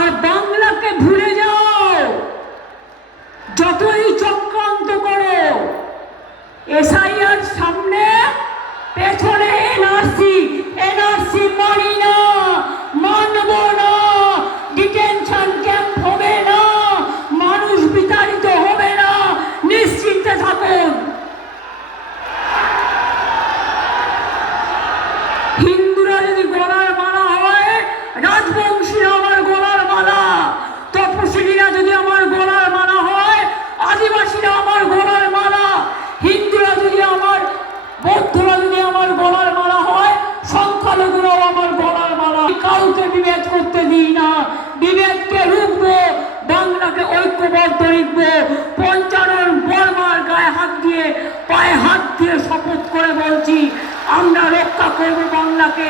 আর বাংলাকে ভুলে যাও। যতই চক্রান্ত করো, এসআইআর সামনে, পেছনে এনআরসি। এনআরসি মানি না, মানব না, ডিটেনশন ক্যাম্প হবে না, মানুষ বিতাড়িত হবে না, নিশ্চিন্তে থাকুন। হিন্দুরা যদি গলার মালা হয়, রাজবংশীরা আমার গলার মালা, তপশিলীরা যদি আমার গলার মালা হয়, আদিবাসীরা আমার গলার মালা, হিন্দুরা যদি আমার, বৌদ্ধরা যদি আমার গলার মালা হয়, সংখ্যালঘুরাও আমার গলার মালা। কাউকে বিভেদ করতে দিই না, বিভেদকে রুখবো, বাংলাকে ঐক্যবদ্ধ লিখবো। পঞ্চানন বর্মার গায়ে হাত দিয়ে, পায়ে হাত দিয়ে শপথ করে বলছি, আমরা রক্ষা করবো বাংলাকে।